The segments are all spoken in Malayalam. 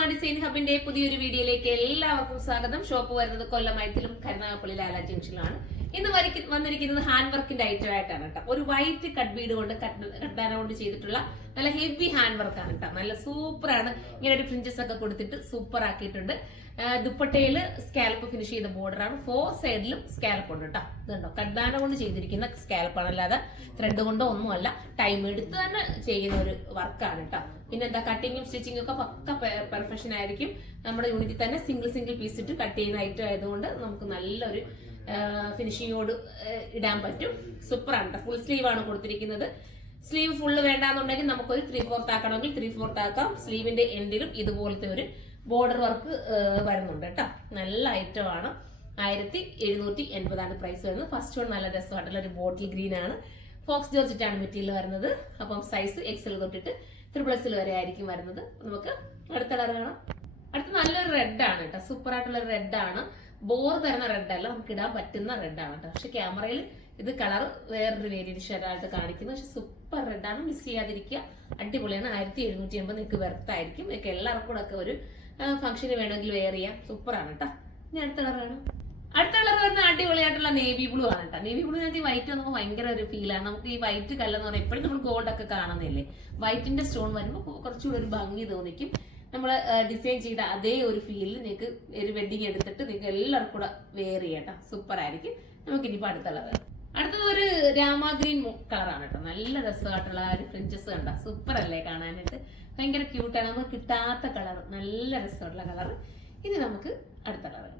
സുകുമാർ ഡിസൈൻ ഹബിന്റെ പുതിയൊരു വീഡിയോയിലേക്ക് എല്ലാവർക്കും സ്വാഗതം. ഷോപ്പ് വരുന്നത് കൊല്ലമയത്തിലും കരുനാഗപ്പള്ളി ലാല ജംഗ്ഷനിലാണ്. ഇന്ന് വന്നിരിക്കുന്നത് ഹാൻഡ് വർക്കിന്റെ ഐറ്റം ആയിട്ടാണ് കേട്ടോ. ഒരു വൈറ്റ് കട്ട് ബീഡ് കൊണ്ട് കട്ടാന കൊണ്ട് ചെയ്തിട്ടുള്ള നല്ല ഹെവി ഹാൻഡ് വർക്കാണ് കേട്ടോ. നല്ല സൂപ്പറാണ്. ഇങ്ങനെ ഒരു ഫ്രിഞ്ചസ് ഒക്കെ കൊടുത്തിട്ട് സൂപ്പർ ആക്കിയിട്ടുണ്ട്. ദുപ്പട്ടയില് സ്കാലപ്പ് ഫിനിഷ് ചെയ്ത ബോർഡറാണ്. 4 സൈഡിലും സ്കാലപ്പ് ഉണ്ട് കേട്ടോ. ഇതുണ്ടോ, കട്ടാന കൊണ്ട് ചെയ്തിരിക്കുന്ന സ്കാലപ്പാണ്, അല്ലാതെ ത്രെഡ് കൊണ്ടോ ഒന്നുമല്ല. ടൈം എടുത്ത് തന്നെ ചെയ്യുന്ന ഒരു വർക്കാണ് കേട്ടോ. പിന്നെ എന്താ, കട്ടിങ്ങും സ്റ്റിച്ചിങ്ങും ഒക്കെ പക്ക പെർഫെക്ഷൻ ആയിരിക്കും. നമ്മുടെ യൂണിറ്റിൽ തന്നെ സിംഗിൾ പീസ് ഇട്ട് കട്ട് ചെയ്യുന്ന ഐറ്റം ആയതുകൊണ്ട് നമുക്ക് നല്ലൊരു ഫിനിഷിങ്ങോട് ഇടാൻ പറ്റും. സൂപ്പറാണ് കേട്ടോ. ഫുൾ സ്ലീവ് ആണ് കൊടുത്തിരിക്കുന്നത്. സ്ലീവ് ഫുള്ള് വേണ്ടാന്നുണ്ടെങ്കിൽ നമുക്കൊരു 3/4 ആക്കണമെങ്കിൽ 3/4 ആക്കാം. സ്ലീവിന്റെ എൻഡിലും ഇതുപോലത്തെ ഒരു ബോർഡർ വർക്ക് വരുന്നുണ്ട് കേട്ടോ. നല്ല ഐറ്റം ആണ്. 1780 പ്രൈസ് വരുന്നത്. ഫസ്റ്റ് വൺ നല്ല രസമായിട്ടുള്ള ഒരു ബോട്ടിൽ ഗ്രീൻ ആണ്. ഫോക്സ് ജോർജറ്റാണ് മെറ്റീരിയൽ വരുന്നത്. അപ്പം സൈസ് XL തൊട്ടിട്ട് 3XL വരെ ആയിരിക്കും വരുന്നത്. നമുക്ക് അടുത്ത കളർ കാണാം. അടുത്ത നല്ലൊരു റെഡ് ആണ് കേട്ടോ. സൂപ്പർ ആയിട്ടുള്ള റെഡ് ആണ്. ബോർ തരുന്ന റെഡ് അല്ല, നമുക്ക് ഇടാൻ പറ്റുന്ന റെഡ് ആണ് കേട്ടോ. പക്ഷെ ക്യാമറയിൽ ഇത് കളർ വേറൊരു വേരിയേഷൻ ആയിട്ട് കാണിക്കുന്നു. പക്ഷെ സൂപ്പർ റെഡ് ആണ്. മിസ് ചെയ്യാതിരിക്കുക. അടിപൊളിയാണ്. 1780 നിങ്ങൾക്ക് വെർത്തായിരിക്കും. നിങ്ങൾക്ക് എല്ലാവർക്കും കൂടെ ഒക്കെ ഒരു ഫംഗ്ഷന് വേണമെങ്കിൽ വെയർ ചെയ്യാം. സൂപ്പറാണ് കേട്ടോ. ഇനി അടുത്ത കളർ വേണം. അടുത്ത കളർ വരുന്ന അടിപൊളിയായിട്ടുള്ള നേവി ബ്ലൂ ആണ് കേട്ടോ. നേവി ബ്ലൂ നമുക്ക് ഈ വൈറ്റ് നമുക്ക് ഭയങ്കര ഒരു ഫീലാണ്. നമുക്ക് ഈ വൈറ്റ് കല്ലെന്ന് പറഞ്ഞാൽ എപ്പോഴും നമ്മൾ ഗോൾഡ് ഒക്കെ കാണുന്നില്ലേ, വൈറ്റിന്റെ സ്റ്റോൺ വരുമ്പോൾ കുറച്ചുകൂടി ഒരു ഭംഗി തോന്നിക്കും. നമ്മൾ ഡിസൈൻ ചെയ്ത അതേ ഒരു ഫീലിൽ നിങ്ങൾക്ക് ഒരു വെഡിങ് എടുത്തിട്ട് നിങ്ങൾക്ക് എല്ലാവർക്കും കൂടെ വെയർ ചെയ്യാം കേട്ടോ. സൂപ്പർ ആയിരിക്കും. നമുക്ക് ഇനിയിപ്പോൾ അടുത്ത കളർ. അടുത്തത് ഒരു രാമ ഗ്രീൻ കളറാണ് കേട്ടോ. നല്ല രസമായിട്ടുള്ള ഒരു ഫ്രിഞ്ചസ് കണ്ട. സൂപ്പർ അല്ലേ കാണാനായിട്ട്? ഭയങ്കര ക്യൂട്ടാണ്. നമുക്ക് കിട്ടാത്ത കളർ, നല്ല രസമായിട്ടുള്ള കളർ. ഇനി നമുക്ക് അടുത്ത കളർ.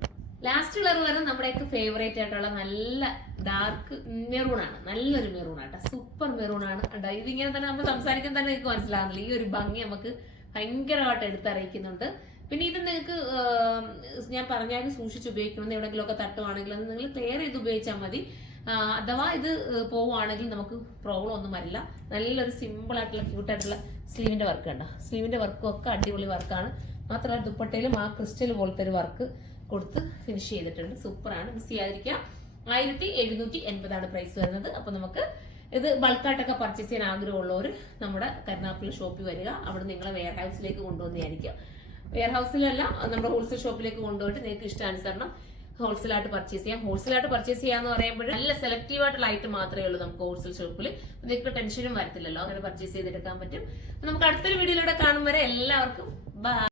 ലാസ്റ്റ് കളർ വരുന്നത് നമ്മുടെയൊക്കെ ഫേവറേറ്റ് ആയിട്ടുള്ള നല്ല ഡാർക്ക് മെറൂൺ ആണ്. നല്ലൊരു മെറൂൺ ആട്ടോ. സൂപ്പർ മെറൂൺ ആണ്. ഇതിങ്ങനെ തന്നെ നമ്മൾ സംസാരിക്കാൻ തന്നെ നിങ്ങൾക്ക് മനസ്സിലാകുന്നില്ല. ഈ ഒരു ഭംഗി നമുക്ക് ഭയങ്കരമായിട്ട് എടുത്തറിയിക്കുന്നുണ്ട്. പിന്നെ ഇത് നിങ്ങൾക്ക് ഞാൻ പറഞ്ഞാലും സൂക്ഷിച്ച് ഉപയോഗിക്കണം. എവിടെയെങ്കിലും ഒക്കെ തട്ടുവാണെങ്കിൽ അത് നിങ്ങൾ ക്ലിയർ ചെയ്ത് ഉപയോഗിച്ചാൽ മതി. അഥവാ ഇത് പോവുകയാണെങ്കിൽ നമുക്ക് പ്രോബ്ലം ഒന്നും വരില്ല. നല്ലൊരു സിമ്പിൾ ആയിട്ടുള്ള ക്യൂട്ടായിട്ടുള്ള സ്ലീവിന്റെ വർക്ക് കണ്ട. സ്ലീവിന്റെ വർക്കും ഒക്കെ അടിപൊളി വർക്കാണ്. മാത്രമല്ല ദുപ്പട്ടയിലും ആ ക്രിസ്റ്റൽ പോലത്തെ ഒരു വർക്ക് കൊടുത്ത് ഫിനിഷ് ചെയ്തിട്ടുണ്ട്. സൂപ്പറാണ്. മിസ് ചെയ്യാതിരിക്കുക. 1780 പ്രൈസ് വരുന്നത്. അപ്പൊ നമുക്ക് ഇത് ബൾക്കായിട്ടൊക്കെ പർച്ചേസ് ചെയ്യാൻ ആഗ്രഹമുള്ളവർ നമ്മുടെ കരുനാഗപ്പള്ളി ഷോപ്പിൽ വരിക. അവിടെ നിങ്ങളെ വെയർ ഹൗസിലേക്ക് കൊണ്ടുവന്നതായിരിക്കും. വെയർ ഹൗസിലല്ല, നമ്മുടെ ഹോൾസെയിൽ ഷോപ്പിലേക്ക് കൊണ്ടുപോയിട്ട് നിങ്ങൾക്ക് ഇഷ്ടാനുസരണം ഹോൾസെയിലായിട്ട് പർച്ചേസ് ചെയ്യാം. ഹോൾസെയിലായിട്ട് പർച്ചേസ് ചെയ്യാന്ന് പറയുമ്പോൾ നല്ല സെലക്റ്റീവ് ആയിട്ടുള്ള ഐറ്റം മാത്രമേ ഉള്ളൂ നമുക്ക് ഹോൾസെയിൽ ഷോപ്പിൽ. നിങ്ങൾക്ക് ടെൻഷനും വരത്തില്ലല്ലോ, അങ്ങനെ പർച്ചേസ് ചെയ്തെടുക്കാൻ പറ്റും. നമുക്ക് അടുത്തൊരു വീഡിയോയിലൂടെ കാണും വരെ എല്ലാവർക്കും ബൈ.